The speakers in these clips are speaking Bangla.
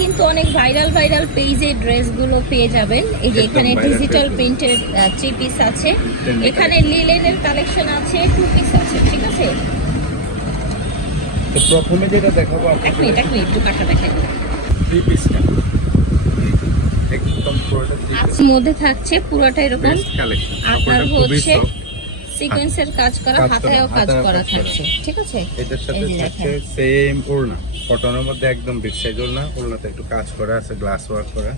কিন্তু অনেক ভাইরাল পেজে ড্রেসগুলো পেয়ে যাবেন। এই যে এখানে ডিজিটাল প্রিন্টের 3 পিস আছে, এখানে লিলেনের কালেকশন আছে, 2 পিস আছে, ঠিক আছে। তো প্রথমে যেটা দেখাবো এক মিনিট একটু কাটা দেখাই। 3 পিসটা একদম পুরোটা 3 পিস মধ্যে থাকছে পুরোটা এরকম কালেকশন। আপনার খুবই হচ্ছে সফট, সিকোয়েন্সের কাজ করা, হাতায়ও কাজ করা থাকছে, ঠিক আছে। এটার সাথে থাকছে সেম ওড়না, কটনের মধ্যে একদম বিগ সাইজ ওড়না, ওড়নাতে একটু কাজ করা আছে, গ্লাস ওয়ার্ক করা,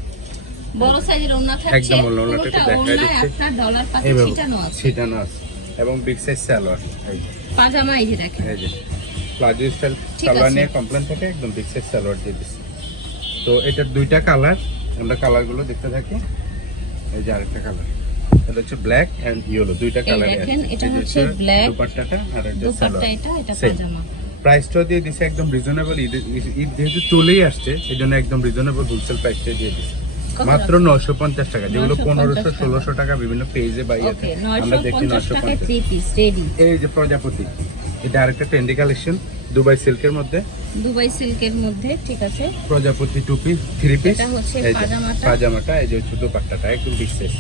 বড় সাইজের ওড়না থাকছে, একদম ওড়নাটা একটু দেখাই দিচ্ছে, আপনার ডলার পাতে ছিটানো আছে এবং বিগ সাইজ সালোয়ার, এই যে পাজামা, এই যে দেখেন, এই যে প্লাজো স্টাইল সালোয়ার নিয়ে কমপ্লেন থাকে, একদম বিগ সাইজ সালোয়ার দিয়ে দিচ্ছি। তো এটার দুইটা কালার, আমরা কালারগুলো দেখতে থাকি। এই যে আরেকটা কালার, এটা হচ্ছে ব্ল্যাক এন্ড ইয়েলো, দুইটা কালার আছে। দেখেন এটা হচ্ছে ব্ল্যাক, দুপাট্টাটা আর এটা দুপাট্টা, এটা পাজামা। প্রাইসটা দিয়ে দিছে একদম রিজনেবল, ঈদ যেহেতু চলেই আসছে এই জন্য একদম রিজনেবল হোলসেল প্রাইসটা দিয়ে দিছে মাত্র 950 টাকা, যেগুলো 1500-1600 টাকা বিভিন্ন পেজে বাই আছে, আমরা দেখি 950 3 পিস রেডি। এই যে প্রজাপতি, এটা আরেকটা ট্রেন্ডি কালেকশন, দুবাই সিল্কের মধ্যে, ঠিক আছে। প্রজাপতি 2 পিস 3 পিস, এটা হচ্ছে পাজামাটা, এই যে হচ্ছে দুপাট্টাটা একদম বিগ সাইজ,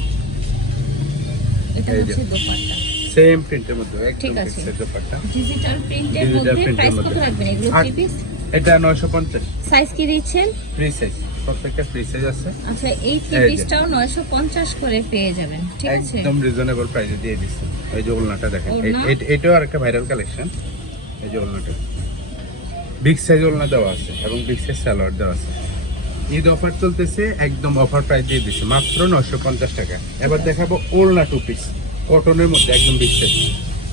এটা হচ্ছে দোপাট্টা সেম প্রিন্টের মধ্যে একদম ঠিক বিগ আছে। সাইজ দুপাট্টা, ডিজিটাল প্রিন্টের মধ্যে প্রাইস কত রাখবেন এগুলো 3 পিস? এটা 950। সাইজ কি দিচ্ছেন? ফ্রি সাইজ, প্রত্যেকটা ফ্রি সাইজ আছে। আচ্ছা, এই 3 পিসটাও 950 করে পেয়ে যাবেন, ঠিক আছে, একদম রিজনেবল প্রাইসে দিয়ে দিচ্ছি। এই যে ওলনাটা দেখেন, এটাও আরেকটা ভাইরাল কালেকশন। এই যে ওলনাটা বিগ সাইজ ওলনা দেওয়া আছে এবং বিগ সাইজ সালোয়ার দেওয়া আছে। ঈদ অফার চলতেছে, একদম অফার প্রাইস দিয়ে দিচ্ছে মাত্র 950 টাকা। এবার দেখাবো ওলনা 2 পিস কটনের মধ্যে, একদম বিগ সাইজ,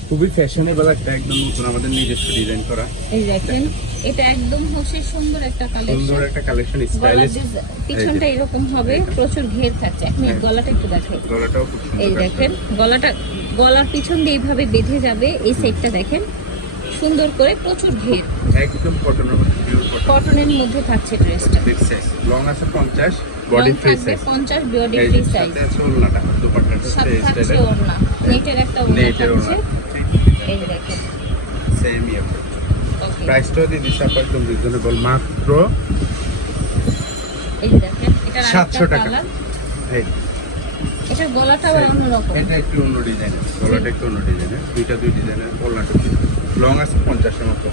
খুবই ফ্যাশনেবল একটা, একদম নতুন আমাদের নিজস্ব ডিজাইন করা। এই দেখেন এটা একদম হচ্ছে সুন্দর একটা কালেকশন, স্টাইলিশ। পিছনটা এরকম হবে, প্রচুর ঘের থাকছে। এখন গলাটা একটু দেখেন, গলাটাও খুব সুন্দর, এই দেখেন গলার পিছন দিয়ে এইভাবে বেঁধে যাবে। এই সেটটা দেখেন সুন্দর করে, প্রচুর ঘের, একদম কটনের মধ্যে, পিওর কটনের মধ্যে থাকছে ড্রেসটা। বিগ সাইজ, লং আছে 50, body free size 50, body free size, সাথে আছে ওড়নাটা, দুপাট্টাটা সাথে থাকছে ওড়না, নেটের একটা ওড়না থাকছে। এই দেখেন সেম ইয়ে, প্রাইসটা দিয়ে দিচ্ছে একদম রিজনেবল মাত্র এই দেখেন, এটা 700 টাকা। এই এটার গলাটা আবার অন্যরকম, এটা একটু অন্য ডিজাইনের, গলাটা একটু অন্য ডিজাইনের, দুই ডিজাইনের, ওড়নাটা লং আছে 50 এর মতো।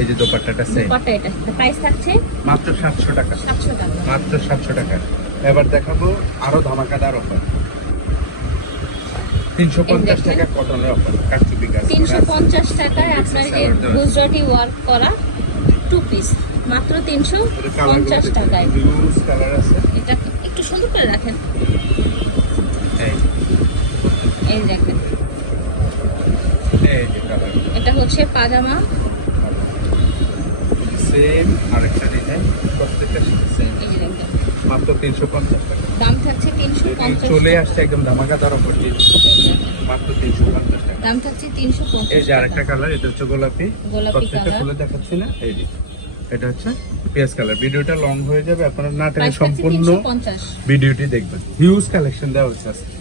এই যে দোপাট্টাটা সেম, দোপাট্টা, এটা প্রাইস থাকছে মাত্র 700 টাকা, 700 টাকা, মাত্র 700 টাকা। এবার দেখাবো আরো ধামাকাদার অফার, 350 টাকা কটনের অফার, কারচুপি কাজ 350 টাকায় আপনার যে গুজরাটি ওয়ার্ক করা 2 পিস মাত্র 350 টাকায়। ব্লুজ কালার আছে, এটা একটু সুন্দর করে রাখেন, এই দেখেন এই যে কালার, এটা হচ্ছে পাজামা, সেম আরেকটা ডিজাইন, প্রত্যেকটা সেম, এই যে দেখেন মাত্র 350 টাকা। দাম থাকছে 350, চলে আসছে একদম ধামাকাদার অফার দিয়ে মাত্র 350 টাকা। দাম থাকছে 350। এই যে আরেকটা কালার, এটা হচ্ছে গোলাপি, প্রত্যেকটা খুলে দেখাচ্ছি না, এই যে এটা হচ্ছে পেঁয়াজ কালার। ভিডিওটা লং হয়ে যাবে, আপনারা না টেনে সম্পূর্ণ ভিডিওটি দেখবেন, হিউজ কালেকশন দেওয়া হচ্ছে আজকে।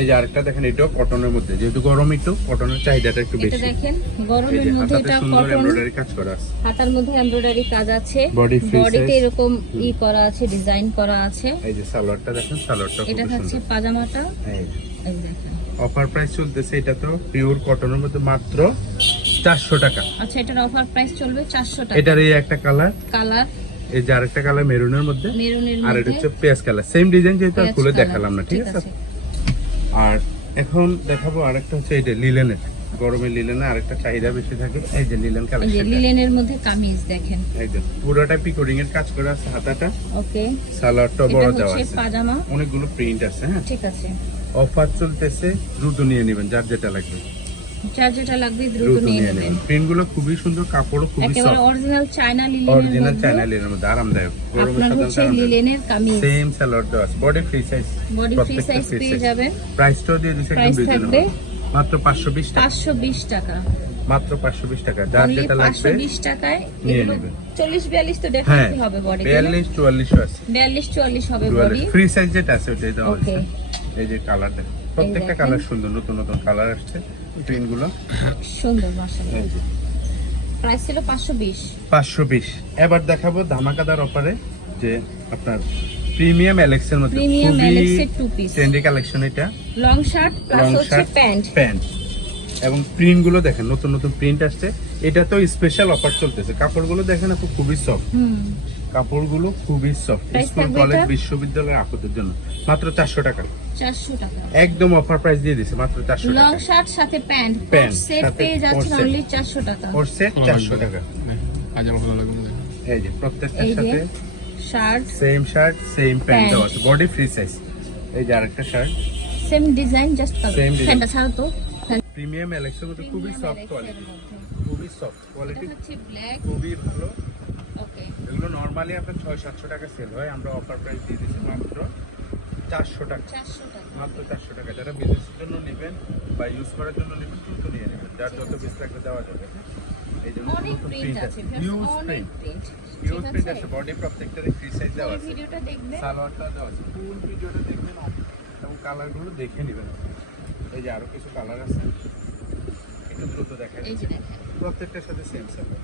এই যে আরেকটা দেখেন, এটাও কটনের মধ্যে, যেহেতু গরম একটু কটনের চাহিদাটা একটু বেশি। এটা দেখেন গরমের মধ্যে, এটা কটন, এমব্রয়ডারি কাজ করা আছে, হাতার মধ্যে এমব্রয়ডারি কাজ আছে, বডিতে এরকম ই করা আছে, ডিজাইন করা আছে। এই যে সালোয়ারটা দেখেন, সালোয়ারটা খুব এটা থাকছে সুন্দর, পাজামাটা, এই দেখেন অফার প্রাইস চলতেছে, এটা তো পিওর কটনের মধ্যে মাত্র 400 টাকা। আচ্ছা, এটার অফার প্রাইস চলবে 400 টাকা। এটার এই একটা কালার, এই যে আরেকটা কালার মেরুনের মধ্যে, আর এটা হচ্ছে পেঁয়াজ কালার, সেম ডিজাইন, যেহেতু আর খুলে দেখালাম না, ঠিক আছে। আর এখন দেখাবো আরেকটা হচ্ছে এইটা লিলেনের, গরমে লিলেনে আরেকটা চাহিদা বেশি থাকে। এই যে লিলেন কালেকশন, এই যে লিলেনের মধ্যে কামিজ দেখেন, একদম পুরোটা পিকোরিং এর কাজ করা আছে, হাতাটা ওকে, সালোয়ারটা বড় দেওয়া আছে, পাজামা, অনেকগুলো প্রিন্ট আছে। হ্যাঁ, ঠিক আছে। অফার চলতেছে, দ্রুত নিয়ে নেবেন, যার যেটা লাগবে, যার যেটা লাগবে দ্রুত নিয়ে নেবেন। প্রিন্টগুলো খুবই সুন্দর, কাপড়ও খুবই সফট, একেবারে অরিজিনাল চায়না লিলেনের, অরিজিনাল চায়না লিলেনের মধ্যে আরামদায়ক। আপনার হচ্ছে লিলেনের কামিজ, সেম সালোয়ার দেওয়া আছে, body free size, body free size পেয়ে যাবেন। প্রাইসটাও দিয়ে দিয়েছে একদম রিজনেবল, মাত্র 520 টাকা, 520 টাকা, মাত্র 520 টাকা। যার যেটা লাগবে 520 টাকায় নিয়ে নেবেন। 40-42 তো ডেফিনেটলি হবে বডি, 42-44 আছে, 42-44 হবে বডি, ফ্রি সাইজ যেটা আছে ওটাই দেওয়া আছে। এই যে কালার দেখেন, প্রত্যেকটা কালার সুন্দর, নতুন নতুন কালার আসছে, প্রিন্টগুলো সুন্দর মাশাআল্লাহ। প্রাইস ছিল 520। এবার দেখাবো ধামাকাদার অফারে যে আপনার প্রিমিয়াম এলেক্স এর মধ্যে প্রিমিয়াম এলেক্স এর টু পিস ট্রেন্ডি কালেকশন এটা। লং শার্ট প্লাস লং হচ্ছে শার্ট প্যান্ট। প্যান্ট এবং প্রিন্ট গুলো দেখেন, নতুন নতুন প্রিন্ট আসছে। এটা তো স্পেশাল অফার চলতেছে। কাপড়গুলো দেখেন আপু খুবই সফট, কাপড়গুলো খুবই সফট। Price স্কুল থাকবে কলেজ এটা? বিশ্ববিদ্যালয়ের আপুদের জন্য মাত্র 400 টাকা। 400 টাকা একদম অফার প্রাইস দিয়ে দিছে মাত্র 400 লং টাকা। শার্ট সাথে প্যান্ট প্যান্ট সেট সাথে পেয়ে যাচ্ছেন কোট সেট। অনলি 400 টাকা। ওর সেট 400 টাকা। পাজামা ভালো লাগবে না। এই যে প্রত্যেকটার এই যে সাথে shirt same shirt same pant pant. দেওয়া আছে, বডি ফ্রি সাইজ। এই যে আরেকটা shirt same design just Same design. ফ্যানটা ছাড়ো তো। প্রিমিয়াম এলেক্সের মধ্যে খুবই সফট কোয়ালিটি, খুবই সফট কোয়ালিটি, এটা হচ্ছে ব্ল্যাক। খুবই ভালো। ওকে এগুলো নরমালি আপনার 600-700 টাকা সেল হয়, আমরা অফার প্রাইস দিয়ে দিচ্ছি মাত্র 400 টাকা। 400 টাকা। মাত্র 400 টাকা। যারা বিজনেসের জন্য নেবেন বা ইউজ করার জন্য নেবেন দ্রুত নিয়ে নেবেন, যার যত বেশি লাগবে দেওয়া যাবে। এই যে অনেক প্রিন্ট আছে হিউজ অনেক প্রিন্ট, প্রিন্ট হিউজ ঠিক প্রিন্ট আছে। আছে, বডি প্রত্যেকটারই ফ্রি সাইজ দেওয়া পুরো আছে। ভিডিওটা দেখবে। সালোয়ারটা দেওয়া আছে, ফুল ভিডিওটা দেখবেন এবং কালারগুলো দেখে নেবেন। এই যে আরো কিছু কালার আছে, একটু দ্রুত দেখাই এই যে দেখেন প্রত্যেকটার সাথে সেম সালোয়ার।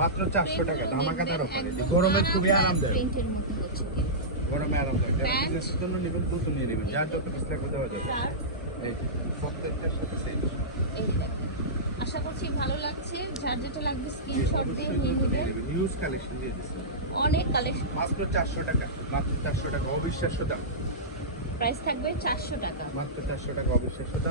মাত্র 400 টাকা, প্রিন্টগুলো ধামাকাদার দেখবেন, অফার। এই যে একদম গরমে খুবই আরামদায়ক, প্রিন্টের মধ্যে হচ্ছে কিন্তু। গরমে আরামদায়ক। যারা প্যান্ট। বিজনেসের জন্য নেবেন দ্রুত নিয়ে নেবেন, যার যত বেশি লাগবে দেওয়া যাবে। শার্ট এই যে প্রত্যেকটার সাথে সেম। এই যে দেখেন। আশা করছি ভালো লাগছে, যার যেটা লাগবে স্ক্রিনশট দিয়ে নিয়ে নেবেন। হিউজ কালেকশন দিয়ে দিচ্ছে অনেক কালেকশন। মাত্র 400 টাকা, মাত্র 400 টাকা, অবিশ্বাস্য দাম। প্রাইস থাকবে 400 টাকা। মাত্র 400 টাকা, অবিশ্বাস্য দাম।